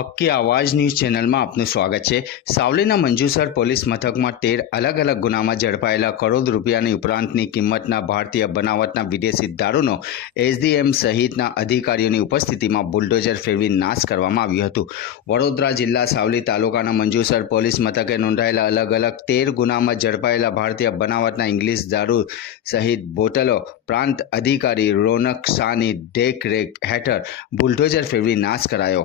આપકી આવાજ ન્યૂઝ ચેનલમાં આપનું સ્વાગત છે. સાવલીના મંજુસર પોલીસ મથકમાં તેર અલગ અલગ ગુનામાં ઝડપાયેલા કરોડ રૂપિયાની ઉપરાંતની કિંમતના ભારતીય બનાવટના વિદેશી દારૂનો એસડીએમ સહિતના અધિકારીઓની ઉપસ્થિતિમાં બુલડોઝર ફેરવી નાશ કરવામાં આવ્યું હતું. વડોદરા જિલ્લા સાવલી તાલુકાના મંજુસર પોલીસ મથકે નોંધાયેલા અલગ અલગ તેર ગુનામાં ઝડપાયેલા ભારતીય બનાવટના ઇંગ્લિશ દારૂ સહિત બોટલો પ્રાંત અધિકારી રોનક શાહની દેખરેખ હેઠળ બુલડોઝર ફેરવી નાશ કરાયો.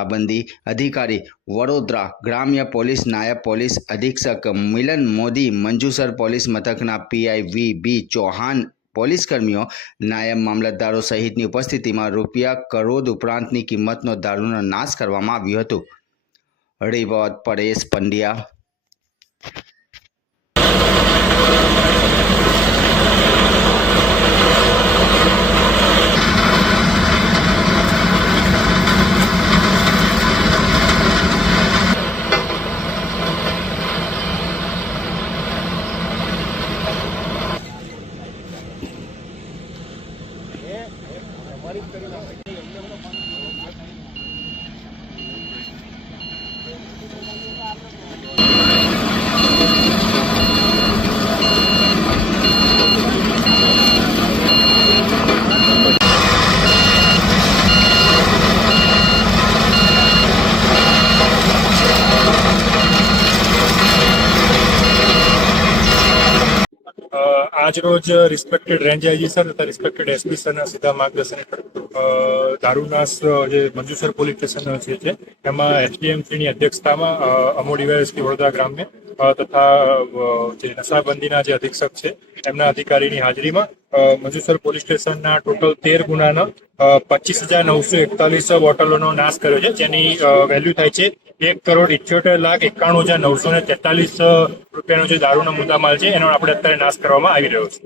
નશાબંધી અધિકારી વડોદરા ગ્રામ્ય પોલીસ નાયબ પોલીસ અધિક્ષક મિલન મોદી મંજુસર પોલીસ મથકના PI V B Chauhan police કર્મીઓ નાયબ મામલતદારો સહિતની ઉપસ્થિતિમાં રૂપિયા કરોડ ઉપરાંતની કિંમતનો દારૂનો નાશ કરવામાં આવ્યો હતો. રિપોર્ટ પરેશ પંડ્યા અ, આજ રોજ રિસ્પેક્ટેડ રેન્જ આઈજી સર તથા રિસ્પેક્ટેડ એસપી સરના સીધા માર્ગદર્શન દારૂનાસ જે મંજુસર પોલીસ સ્ટેશન છે એમાં એસડીએમસીની અધ્યક્ષતામાં અ, અમો ડીવાયએસપી વડોદરા ગ્રામ્ય તથા જે નશાબંધીના જે અધિક્ષક છે એમના અધિકારીની હાજરીમાં મંજુસર પોલીસ સ્ટેશનના ટોટલ તેર ગુનાના પચીસ હજાર નવસો એકતાલીસ બોટલોનો નાશ કર્યો છે જેની વેલ્યુ થાય છે એક કરોડ ઇઠ્યોતેર લાખ એકાણું હજાર નવસો ને તેતાલીસ રૂપિયાનો જે દારૂનો મુદ્દામાલ છે, એનો આપણે અત્યારે નાશ કરવામાં આવી રહ્યો છે.